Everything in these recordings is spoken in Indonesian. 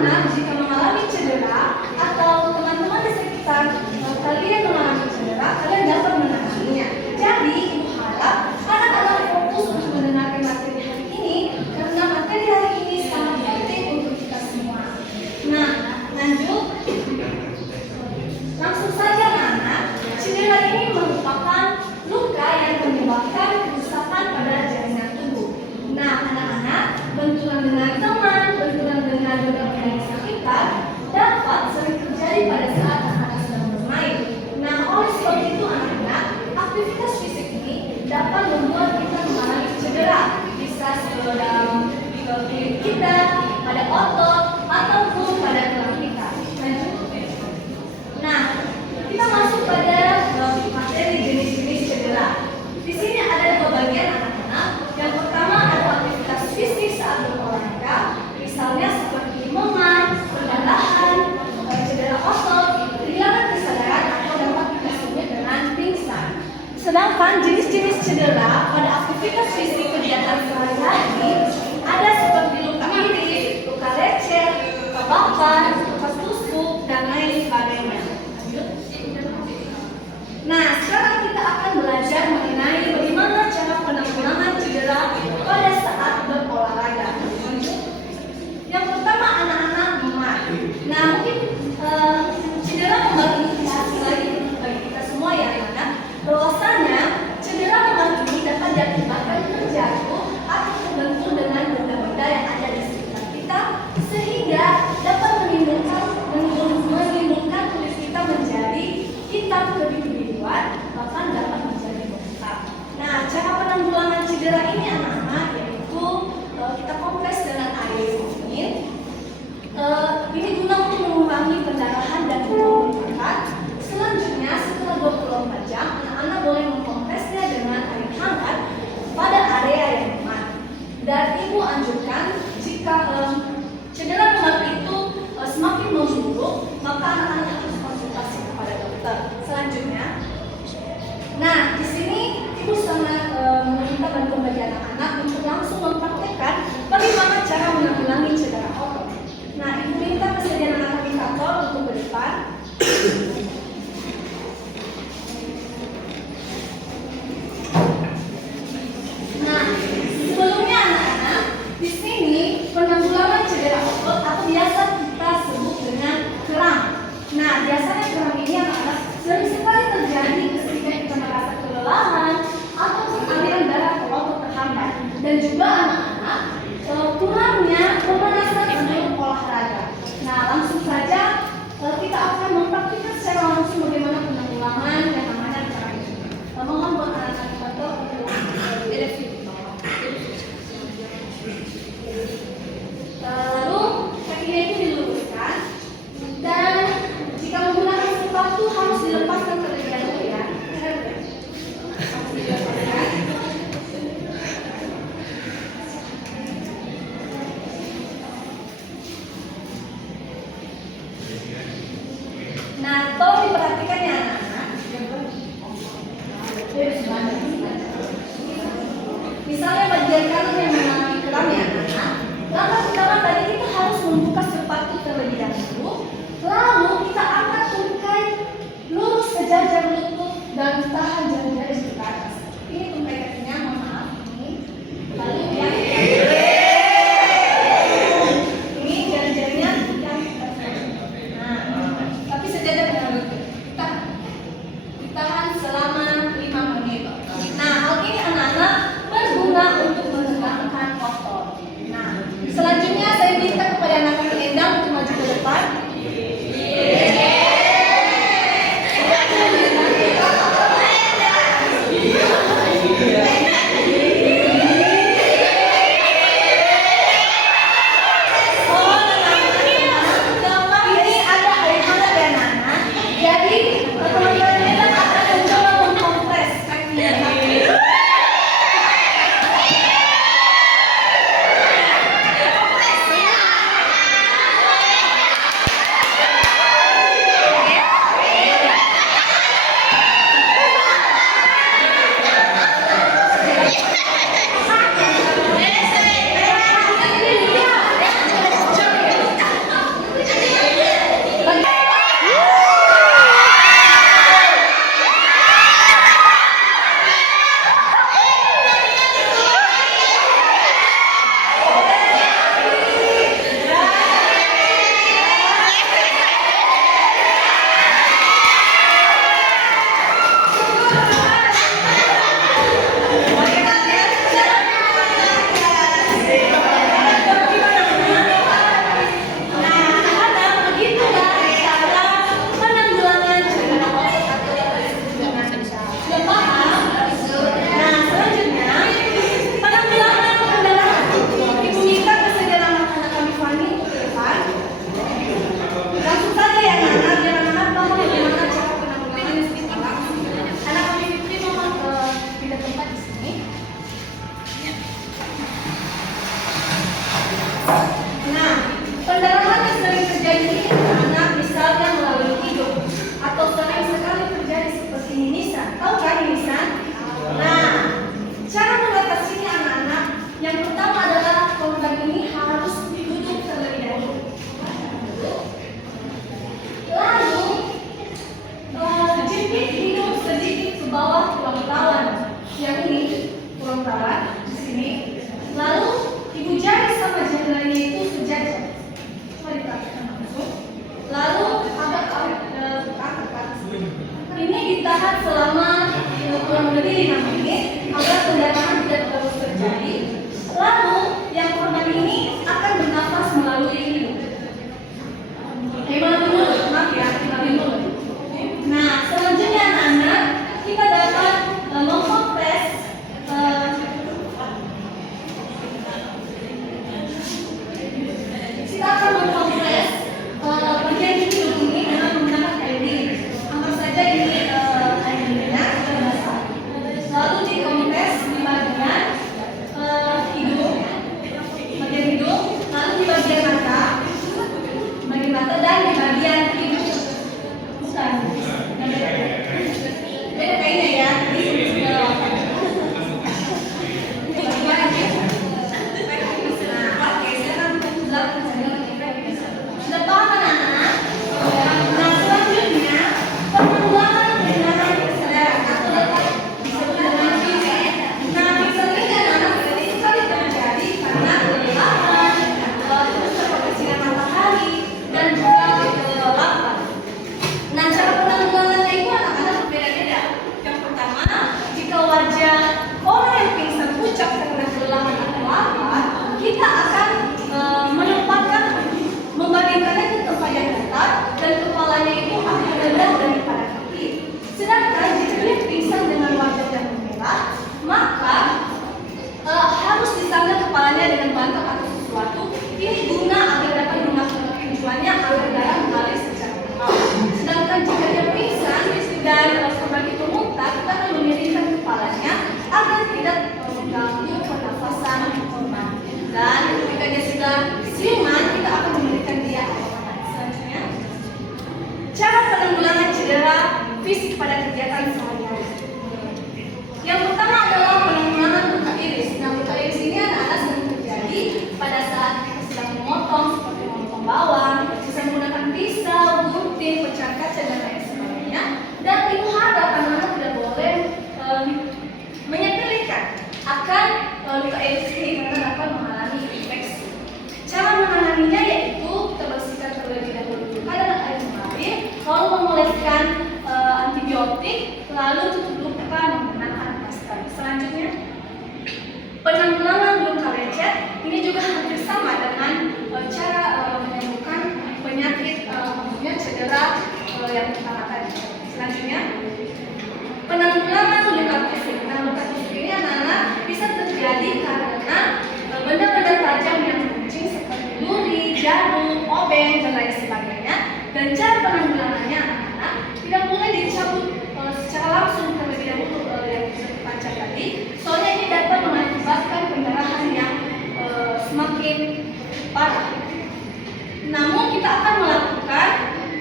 anak-anak jika mengalami cedera atau teman-teman di sekitar kalian mengalami cedera, kalian dapat menanganinya. Jadi, ibu harap anak-anak fokus untuk mendengarkan materi hari ini karena materi hari ini sangat penting untuk kita semua. Nah, lanjut. Langsung saja anak, cedera ini merupakan luka yang menyebabkan kerusakan pada jaringan tubuh. Nah, anak-anak, benturan dengan teman, benturan dengan beberapa yang sekitar dapat sering terjadi pada saat anak-anak sedang bermain. Nah, oleh sebab itu anak-anak, aktivitas fisik ini dapat membuat kita mengalami cedera, bisa dalam kulit kita, pada otot, ataupun pada tulang kita. Nah, kita masuk pada materi jenis-jenis cedera. Di sini ada dua bagian anak-anak. Yang pertama ada aktivitas fisik saat berolahraga, misalnya seperti mengan, perdarahan, cedera otot, kehilangan kesadaran atau dapat kita sebut dengan pingsan. Sedangkan jenis-jenis cedera pada aktivitas fisik kegiatan sehari-hari ada seperti luka iris, luka lecet, luka bakar, luka tusuk, dan lain sebagainya. Nah, sekarang kita akan belajar mengenai bagaimana cara penanggulangan cedera pada saat berolahraga. Yang pertama anak-anak memar. Nah, mungkin cedera memar ini tidak asing lagi bagi kita semua ya anak-anak. Bahwasanya cedera memar ini dapat diakibatkan terjatuh atau terbentur dengan benda-benda yang ada di sekitar kita, sehingga dapat menimbulkan kulit kita menjadi hitam kebiruan, bahkan dapat menjadi bengkak. Nah, cara penanggulangan cedera ini anak-anak yaitu kita kompres dengan air dingin. Ini guna untuk mengurangi pendarahan dan pembengkakan. Selanjutnya, setelah 24 jam, anak-anak boleh mengkompresnya dengan air hangat pada area yang aman. Dan ibu anjurkan jika cedera memar itu semakin memburuk, maka anak-anak harus konsultasi kepada dokter. Selanjutnya, nah di sini ibu sangat meminta bantuan bagi anak-anak untuk langsung mempraktekkan bagaimana cara menanggulangi cedera otot. Nah, ibu minta kesediaan anak indikator untuk ke depan. Nah, sebelumnya anak-anak, di sini penanggulangan cedera otot atau biasa kita sebut dengan kram. Nah, biasanya kram ini anak-anak sering sekali terjadi ketika kita merasa kelelahan atau aliran darah ke otot terhambat. Dan juga anak-anak kurangnya pemanasan sebelum olahraga. Nah, langsung saja kita akan mempraktikkan secara langsung bagaimana penanggulangan yang namanya kram ini. Mohon buat anak-anak kita untuk lalu kakinya itu fisik pada kegiatan sehari-hari. Yang pertama adalah penanggulangan luka iris. Nah, luka iris ini anak-anak sering terjadi pada saat kita sedang memotong, seperti memotong bawang, bisa menggunakan pisau, gunting, pecahan kaca, dan lain sebagainya. Dan ibu harap anak-anak tidak boleh menyepelekan akan luka iris ini karena dapat mengalami infeksi. Cara menanganinya yaitu kita bersihkan terlebih dahulu luka dengan air mengalir, lalu memoleskan antibiotik, lalu tutup luka menggunakan plaster. Selanjutnya, penanggulangan luka lecet ini juga hampir sama dengan cara menyembuhkan penyakit cedera yang pertama tadi. Selanjutnya, penanggulangan luka fisik. Nah, luka fisik ini anak-anak bisa terjadi karena benda-benda tajam yang runcing seperti duri, jarum, obeng, dan lain sebagainya. Dan cara penanggulangannya anak-anak tidak boleh dicabut secara langsung terlebih dahulu yang bisa dipancang tadi. Soalnya ini dapat mengakibatkan pendarahan yang semakin parah. Namun kita akan melakukan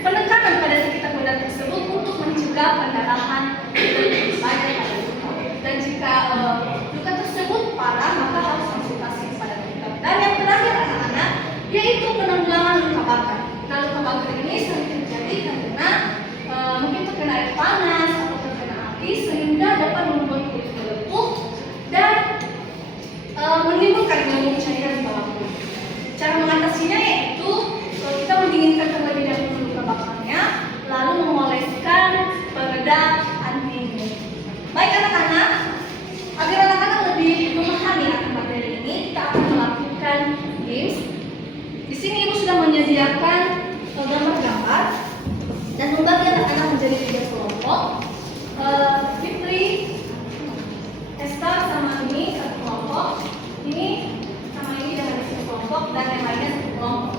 penekanan pada sekitar benda tersebut untuk mencegah pendarahan lebih banyak pada luka. Dan jika luka tersebut parah, maka harus konsultasi kepada dokter. Dan yang terakhir anak-anak, yaitu penanggulangan luka bakar. Nah, luka bakar ini sering terjadi karena mungkin terkena air panas atau terkena api sehingga dapat membuat kulit melepuh dan menimbulkan gelembung cairan di bawah kulit. Cara mengatasinya yaitu kita mendinginkan terlebih dahulu luka bakarnya, lalu memoleskan peredam anti. Baik anak-anak, agar anak-anak lebih memahami akan materi ini, kita akan melakukan games. Di sini ibu sudah menyediakan gambar-gambar dan membagi anak-anak menjadi 3 kelompok. Fitri, Esther sama ini satu kelompok, ini sama ini dengan satu kelompok, dan yang lainnya satu kelompok.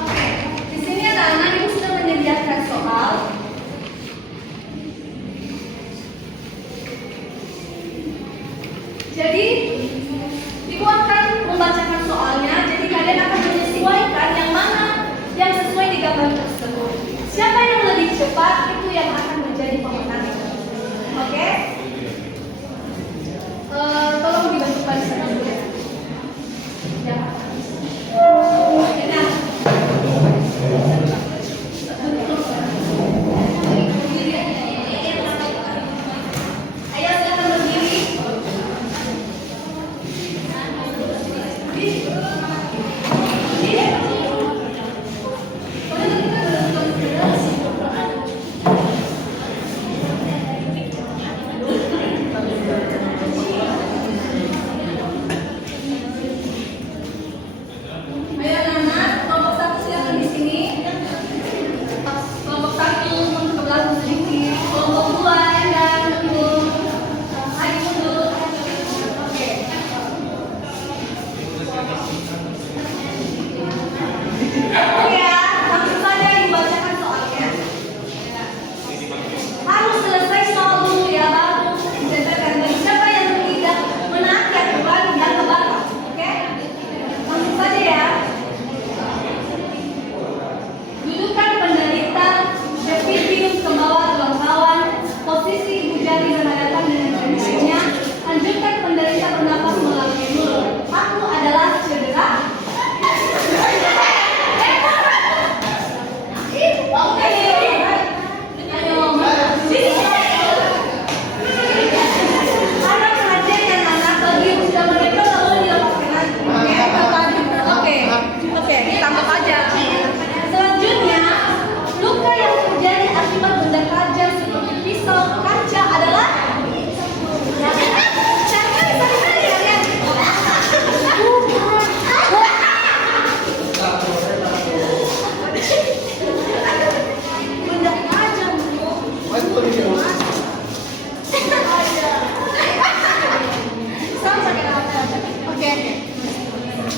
Oke, di sini anak-anak ibu sudah menyediakan soal. Jadi, ibu akan membacakan soalnya. Jadi kalian akan menyesuaikan yang mana yang sesuai di gambar tersebut. Siapa yang lebih cepat itu yang akan menjadi pemenang. Oke? Tolong dibantu pada sana dulu ya. Ayo silakan berdiri.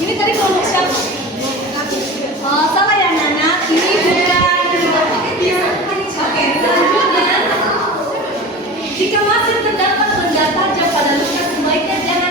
Ini tadi kelompok siapa? Oh, salah ya Nana. Ini bukan. Oke, selanjutnya. Jika masih terdapat benda tajam pada luka, sebaiknya jangan